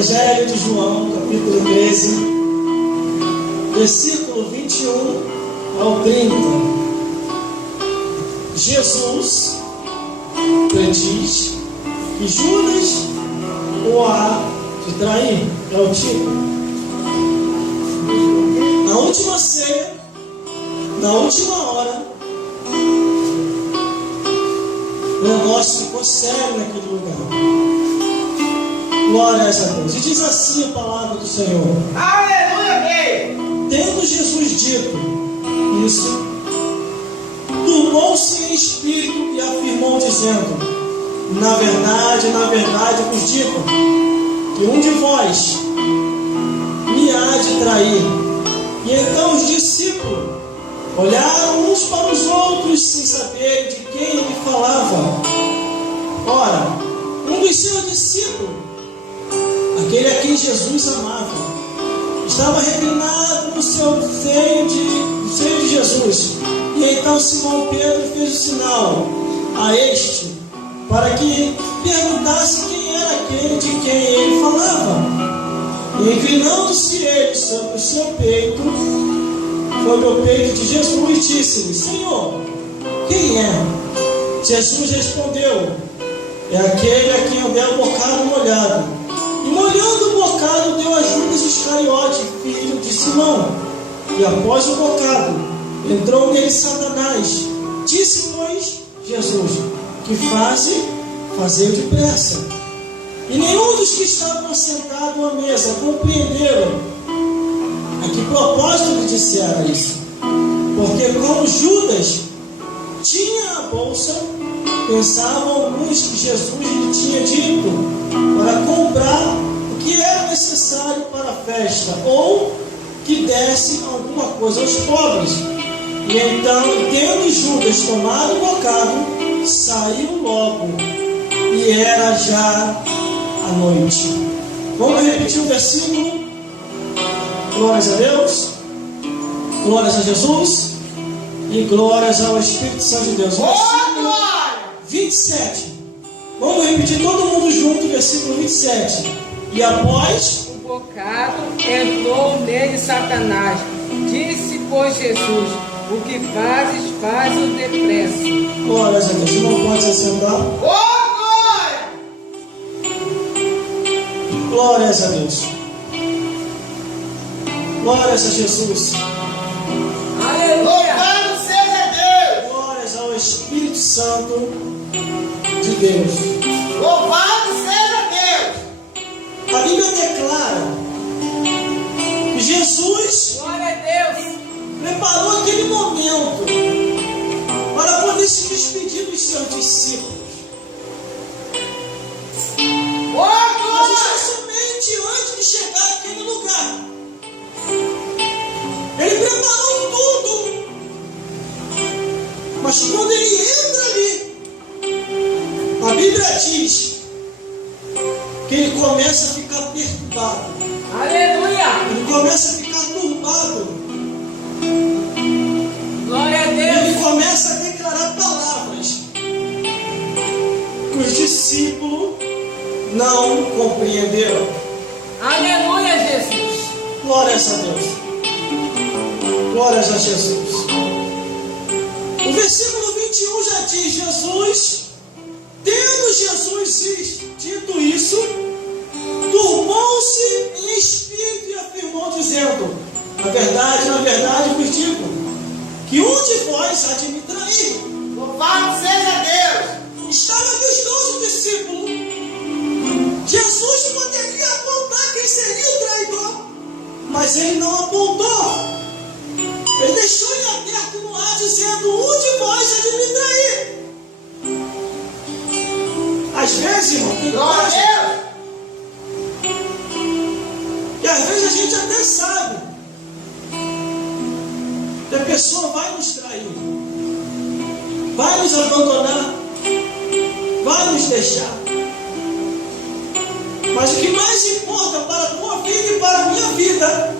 Evangelho de João, capítulo 13, versículo 21 ao 30. Jesus prediz que Judas o há de trair. É o título. Na última ceia, na última hora, o negócio ficou sério naquele lugar. Glórias a Deus. E diz assim a palavra do Senhor. Aleluia, rei! Tendo Jesus dito isso, turbou-se em espírito e afirmou, dizendo: na verdade vos digo, que um de vós me há de trair. E então os discípulos olharam uns para os outros sem saber de quem ele falava. Ora, um dos seus discípulos, aquele a quem Jesus amava, estava reclinado no seio de Jesus. E então Simão Pedro fez o sinal a este, para que perguntasse quem era aquele de quem ele falava. E inclinando-se ele sobre o seu peito, sobre o peito de Jesus, disse-lhe: Senhor, quem é? Jesus respondeu: é aquele a quem eu der o bocado molhado. E molhando o bocado, deu a Judas Iscariote, filho de Simão. E após o bocado, entrou nele Satanás. Disse, pois, Jesus: que fazei depressa. E nenhum dos que estavam sentados à mesa compreenderam a que propósito lhe dissera isso. Porque como Judas tinha a bolsa, pensavam alguns que Jesus lhe tinha dito para comprar o que era necessário para a festa, ou que desse alguma coisa aos pobres. E então, tendo Judas tomado o bocado, saiu logo, e era já a noite. Vamos repetir o versículo. Glórias a Deus, glórias a Jesus e glórias ao Espírito Santo de Deus. Versículo 27. Vamos repetir todo mundo junto, versículo 27. E após o bocado, entrou nele Satanás. Disse, pois, Jesus: o que fazes, faz-o depressa. Glórias a Deus. Não pode se sentar. Glórias a Deus. Glórias a Jesus. Aleluia. Louvado seja Deus. Glórias ao Espírito Santo de Deus. Louvado seja Deus. A Bíblia declara que Jesus, Glória a Deus, preparou aquele momento para poder se despedir dos seus discípulos. Mas isso somente antes de chegar àquele lugar. Ele preparou tudo. Mas quando ele entra ali, a Bíblia diz que ele começa a ficar perturbado. aleluia, Ele começa a ficar turbado. glória a E Deus, ele começa a declarar palavras que os discípulos não compreenderam. aleluia, Jesus, Glórias a Deus. Glórias a Jesus. O versículo 21 já diz: Jesus, tendo Jesus dito isso, turbou-se em espírito e afirmou, dizendo: na verdade vos digo, que um de vós há de me trair. Louvado seja Deus. Estava dos 12 discípulos. Jesus poderia apontar quem seria o traidor, mas ele não apontou. Ele deixou em aberto no ar, dizendo: um de vós há de me trair. Às vezes, irmão, tem Glória coisa a Deus. que às vezes a gente até sabe que a pessoa vai nos trair, vai nos abandonar, vai nos deixar. Mas o que mais importa para a tua vida e para a minha vida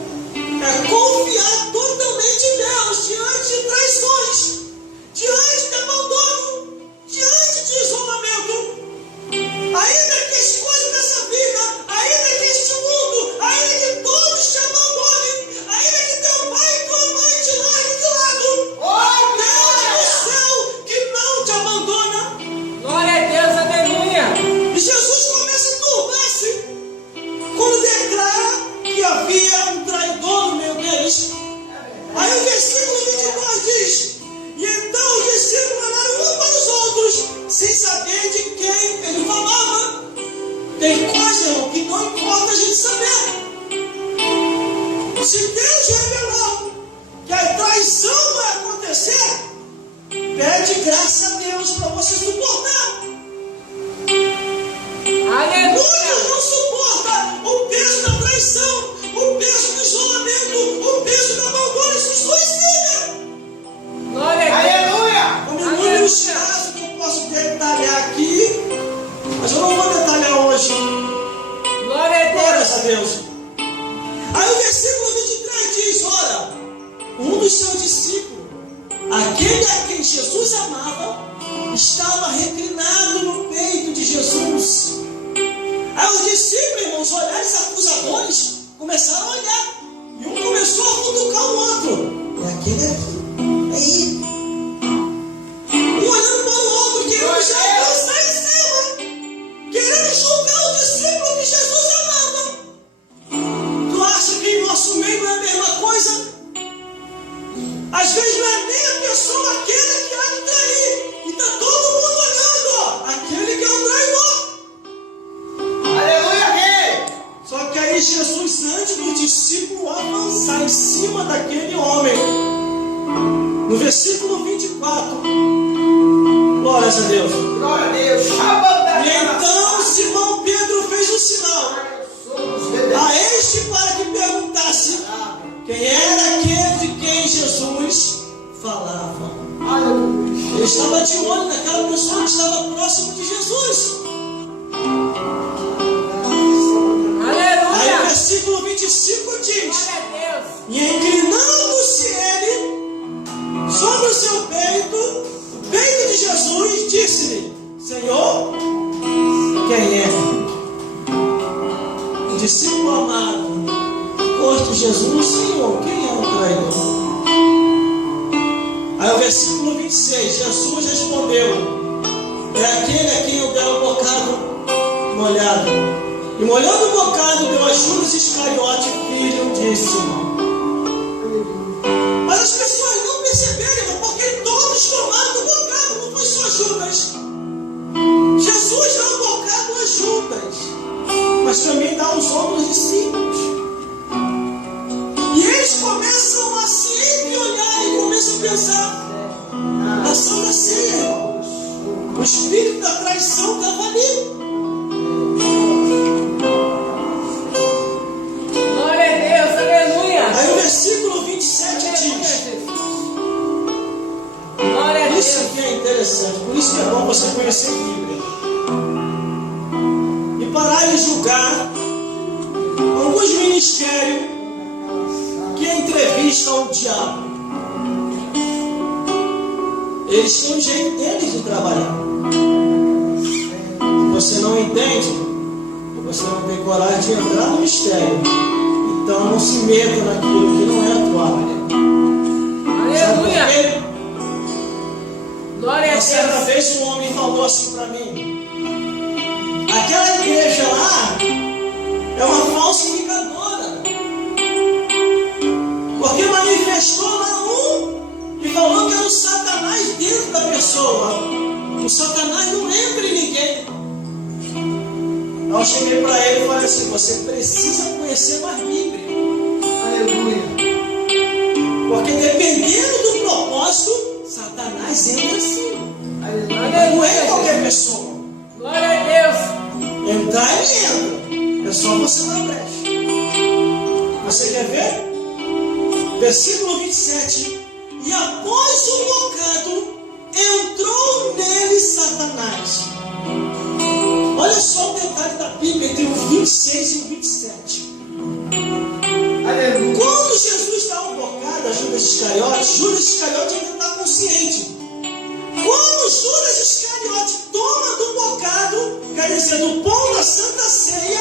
é confiar totalmente em Deus diante de traições, diante de abandono, diante de isolamento. Ainda que as coisas dessa vida, ainda que este se Deus revelou que a traição vai acontecer, pede graça a Deus para você suportar. Muitos não suportam o peso da traição, o peso do isolamento, o peso da maldade, isso suicida. Glória a Deus. Aleluia. Como inúmeros casos que eu posso detalhar aqui, mas eu não vou detalhar hoje. Glória a Deus. Glórias a Deus. Aí o versículo 23 diz: ora, um dos seus discípulos, aquele a quem Jesus amava, estava reclinado no peito de Jesus. Aí os discípulos, irmãos, olhares acusadores, começaram a olhar. E um começou a cutucar o outro. É aquele aqui. É ele. Um olhando para o outro, querendo já lançar em cima. Querendo julgar o discípulo que Jesus amava. Tu acha que em nosso meio não é a mesma coisa? Às vezes não é nem a pessoa aquele que há de trair. E está todo mundo olhando, ó, aquele que é o traidor. Aleluia, rei. Só que aí Jesus, antes do discípulo avançar em cima daquele homem, no versículo 24, glórias a Deus. Glória a Deus. E então Simão Pedro fez um sinal a este para que perguntasse quem era aquele de quem Jesus falava. Aleluia. Ele estava de olho naquela pessoa que estava próximo de Jesus. Aí Aleluia. o versículo 25 diz: Glória a Deus. e inclinando-se ele sobre o seu peito, o peito de Jesus, disse-lhe: Senhor, quem é? O discípulo amado, posto Jesus, Senhor, quem é o traidor? Aí o versículo 26, Jesus respondeu: é aquele a quem eu der o bocado molhado. E molhando o bocado, deu a Judas Iscariote, filho de Simão. Mas as pessoas não perceberam, irmão, porque todos tomaram do bocado, não foi só Judas. Jesus dá o bocado a Judas, mas também dá aos outros discípulos. E eles começam a se entreolhar e começam a pensar na Santa Ceia, irmão. O espírito da traição estava ali. Glória a Deus. Aleluia. Aí o versículo 27 diz: Glória a isso Deus. aqui é interessante, por isso que é bom você conhecer a Bíblia. E parar de julgar alguns ministérios que entrevistam o diabo. Eles têm um jeito deles de trabalhar. Se você não entende, você não tem coragem de entrar no mistério, então não se meta naquilo que não é a tua área. Sabe por Aleluia. quê? Glória a Uma certa Deus. vez um homem falou assim para mim: aquela igreja lá é uma falsificadora, porque manifestou lá um que falou que era o Satanás dentro da pessoa. O Satanás não entra em ninguém. Eu cheguei para ele e falei assim: você precisa conhecer mais Bíblia, Aleluia. porque dependendo do propósito, Satanás entra assim. Não é qualquer pessoa. Glória a Deus. Entrar ele entra. É só você dar brecha. Você quer ver? Versículo 27. E após o bocado, entrou nele Satanás. Olha só o detalhe da Bíblia entre o 26 e o 27. Aleluia. Quando Jesus dá um bocado a Judas Iscariote ainda está consciente. Quando Judas Iscariote toma do bocado, quer dizer, do pão da Santa Ceia,